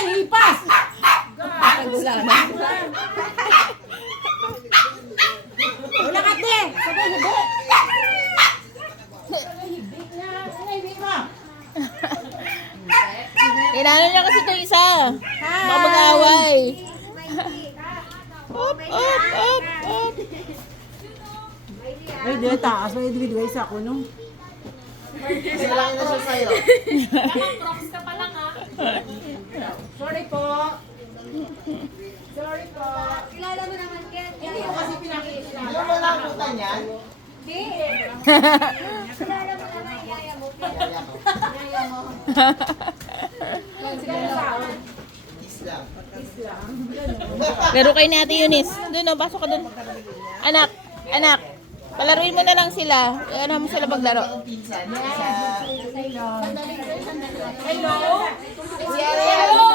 yan, hipas! Tagulana. Wala ka, te! Sabay, hibi! Hibi na, ano hibi mo? Inano niya kasi ito isa. Baka mag-away. Up, up, up, up. Ay, di, taas. May ibigay sa ako, no? Salangin na siya sa'yo. Sorry po. Sorry po. Kilala mo naman, Ken. Hindi ko kasi pinakikilala. Yung malakutan yan, Hindi. Kilala mo naman, yaya mo. Ken. kaya ko. Yaya mo. Islam. Laro kayo ni Ate Eunice. Doon, pasok ka doon. Anak, anak. Palaruin mo na lang sila. Ano mo sila maglaro. Ang pinsan. Sa... Hello. Hello.